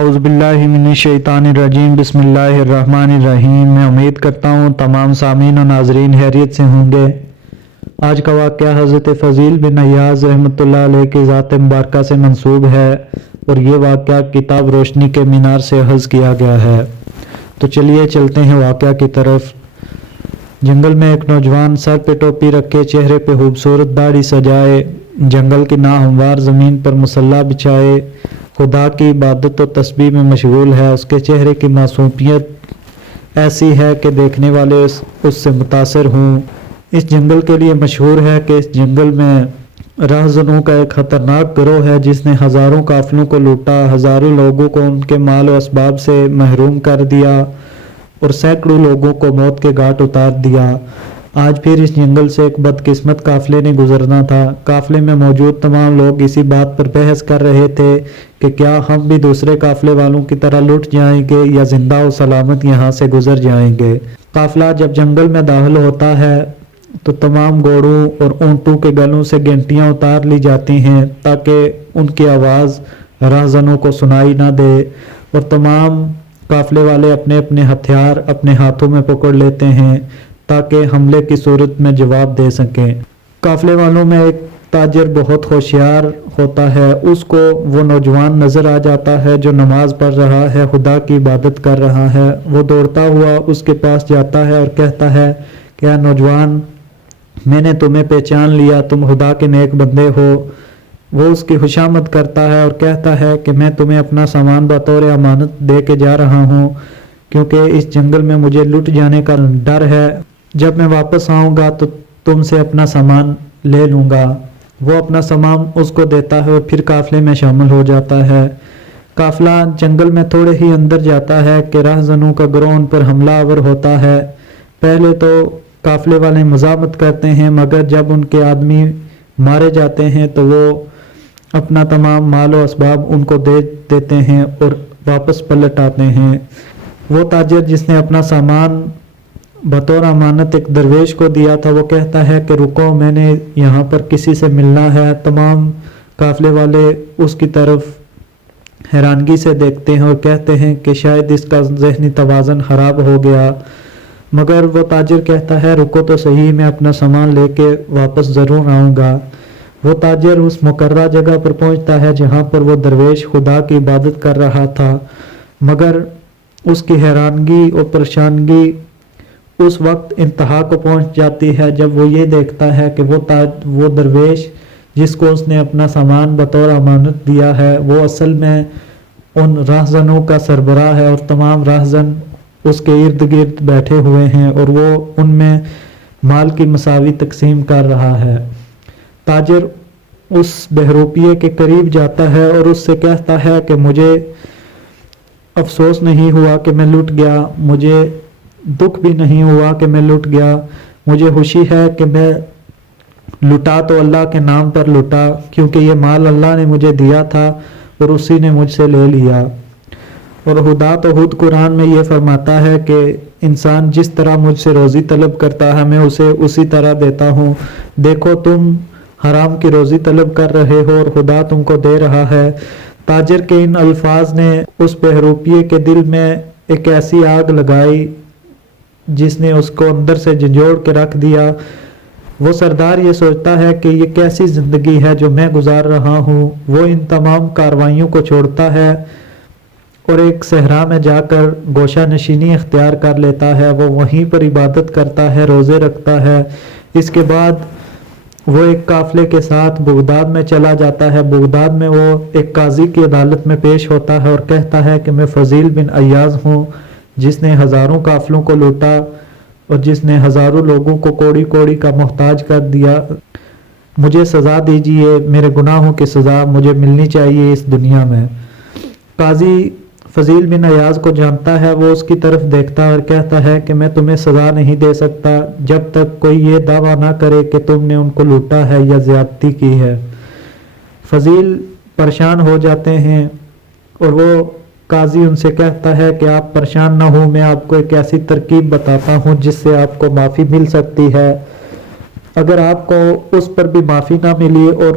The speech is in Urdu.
اعوذ باللہ من الشیطان الرجیم بسم اللہ الرحمن الرحیم۔ میں امید کرتا ہوں تمام سامعین و ناظرین خیریت سے ہوں گے۔ آج کا واقعہ حضرت فضیل بن عیاض رحمۃ اللہ علیہ کی ذات مبارکہ سے منسوب ہے اور یہ واقعہ کتاب روشنی کے مینار سے اخذ کیا گیا ہے۔ تو چلیے چلتے ہیں واقعہ کی طرف۔ جنگل میں ایک نوجوان سر پہ ٹوپی رکھے، چہرے پہ خوبصورت داڑھی سجائے، جنگل کی ناہموار زمین پر مسلح بچھائے خدا کی عبادت و تسبیح میں مشغول ہے۔ اس کے چہرے کی معصومیت ایسی ہے کہ دیکھنے والے اس سے متاثر ہوں۔ اس جنگل کے لیے مشہور ہے کہ اس جنگل میں راہزنوں کا ایک خطرناک گروہ ہے جس نے ہزاروں قافلوں کو لوٹا، ہزاروں لوگوں کو ان کے مال و اسباب سے محروم کر دیا اور سینکڑوں لوگوں کو موت کے گھاٹ اتار دیا۔ آج پھر اس جنگل سے ایک بدقسمت قافلے نے گزرنا تھا۔ قافلے میں موجود تمام لوگ اسی بات پر بحث کر رہے تھے کہ کیا ہم بھی دوسرے قافلے والوں کی طرح لٹ جائیں گے یا زندہ و سلامت یہاں سے گزر جائیں گے۔ قافلہ جب جنگل میں داخل ہوتا ہے تو تمام گھوڑوں اور اونٹوں کے گلوں سے گھنٹیاں اتار لی جاتی ہیں تاکہ ان کی آواز راہزنوں کو سنائی نہ دے، اور تمام قافلے والے اپنے اپنے ہتھیار اپنے ہاتھوں میں پکڑ لیتے ہیں تاکہ حملے کی صورت میں جواب دے سکیں۔ قافلے والوں میں ایک تاجر بہت ہوشیار ہوتا ہے، اس کو وہ نوجوان نظر آ جاتا ہے جو نماز پڑھ رہا ہے، خدا کی عبادت کر رہا ہے۔ وہ دوڑتا ہوا اس کے پاس جاتا ہے اور کہتا ہے کہ اے نوجوان، میں نے تمہیں پہچان لیا، تم خدا کے نیک بندے ہو۔ وہ اس کی خوشامد کرتا ہے اور کہتا ہے کہ میں تمہیں اپنا سامان بطور امانت دے کے جا رہا ہوں کیونکہ اس جنگل میں مجھے لٹ جانے کا ڈر ہے۔ جب میں واپس آؤں گا تو تم سے اپنا سامان لے لوں گا۔ وہ اپنا سامان اس کو دیتا ہے اور پھر قافلے میں شامل ہو جاتا ہے۔ قافلہ جنگل میں تھوڑے ہی اندر جاتا ہے کہ راہزنوں کا گروہ ان پر حملہ آور ہوتا ہے۔ پہلے تو قافلے والے مزاحمت کرتے ہیں، مگر جب ان کے آدمی مارے جاتے ہیں تو وہ اپنا تمام مال و اسباب ان کو دے دیتے ہیں اور واپس پلٹ آتے ہیں۔ وہ تاجر جس نے اپنا سامان بطور امانت ایک درویش کو دیا تھا وہ کہتا ہے کہ رکو، میں نے یہاں پر کسی سے ملنا ہے۔ تمام قافلے والے اس کی طرف حیرانگی سے دیکھتے ہیں اور کہتے ہیں کہ شاید اس کا ذہنی توازن خراب ہو گیا، مگر وہ تاجر کہتا ہے رکو تو صحیح، میں اپنا سامان لے کے واپس ضرور آؤں گا۔ وہ تاجر اس مقررہ جگہ پر پہنچتا ہے جہاں پر وہ درویش خدا کی عبادت کر رہا تھا، مگر اس کی حیرانگی اور پریشانگی اس وقت انتہا کو پہنچ جاتی ہے جب وہ یہ دیکھتا ہے کہ وہ درویش جس کو اس نے اپنا سامان بطور امانت دیا ہے وہ اصل میں ان راہزنوں کا سربراہ ہے، اور تمام راہزن اس کے ارد گرد بیٹھے ہوئے ہیں اور وہ ان میں مال کی مساوی تقسیم کر رہا ہے۔ تاجر اس بہروپیے کے قریب جاتا ہے اور اس سے کہتا ہے کہ مجھے افسوس نہیں ہوا کہ میں لٹ گیا، مجھے دکھ بھی نہیں ہوا کہ میں لٹ گیا، مجھے خوشی ہے کہ میں لٹا تو اللہ کے نام پر لٹا کیونکہ یہ مال اللہ نے مجھے دیا تھا اور اسی نے مجھ سے لے لیا۔ اور خدا تو خود قرآن میں یہ فرماتا ہے کہ انسان جس طرح مجھ سے روزی طلب کرتا ہے میں اسے اسی طرح دیتا ہوں۔ دیکھو تم حرام کی روزی طلب کر رہے ہو اور خدا تم کو دے رہا ہے۔ تاجر کے ان الفاظ نے اس بہروپیے کے دل میں ایک ایسی آگ لگائی جس نے اس کو اندر سے جھنجھوڑ کے رکھ دیا۔ وہ سردار یہ سوچتا ہے کہ یہ کیسی زندگی ہے جو میں گزار رہا ہوں۔ وہ ان تمام کاروائیوں کو چھوڑتا ہے اور ایک صحرا میں جا کر گوشہ نشینی اختیار کر لیتا ہے۔ وہ وہیں پر عبادت کرتا ہے، روزے رکھتا ہے۔ اس کے بعد وہ ایک قافلے کے ساتھ بغداد میں چلا جاتا ہے۔ بغداد میں وہ ایک قاضی کی عدالت میں پیش ہوتا ہے اور کہتا ہے کہ میں فضیل بن عیاض ہوں جس نے ہزاروں قافلوں کو لوٹا اور جس نے ہزاروں لوگوں کو کوڑی کوڑی کا محتاج کر دیا۔ مجھے سزا دیجیے، میرے گناہوں کی سزا مجھے ملنی چاہیے اس دنیا میں۔ قاضی فضیل بن عیاض کو جانتا ہے، وہ اس کی طرف دیکھتا ہے اور کہتا ہے کہ میں تمہیں سزا نہیں دے سکتا جب تک کوئی یہ دعویٰ نہ کرے کہ تم نے ان کو لوٹا ہے یا زیادتی کی ہے۔ فضیل پریشان ہو جاتے ہیں اور وہ قاضی ان سے کہتا ہے کہ آپ پریشان نہ ہوں، میں آپ کو ایک ایسی ترکیب بتاتا ہوں جس سے آپ کو معافی مل سکتی ہے۔ اگر آپ کو اس پر بھی معافی نہ ملی اور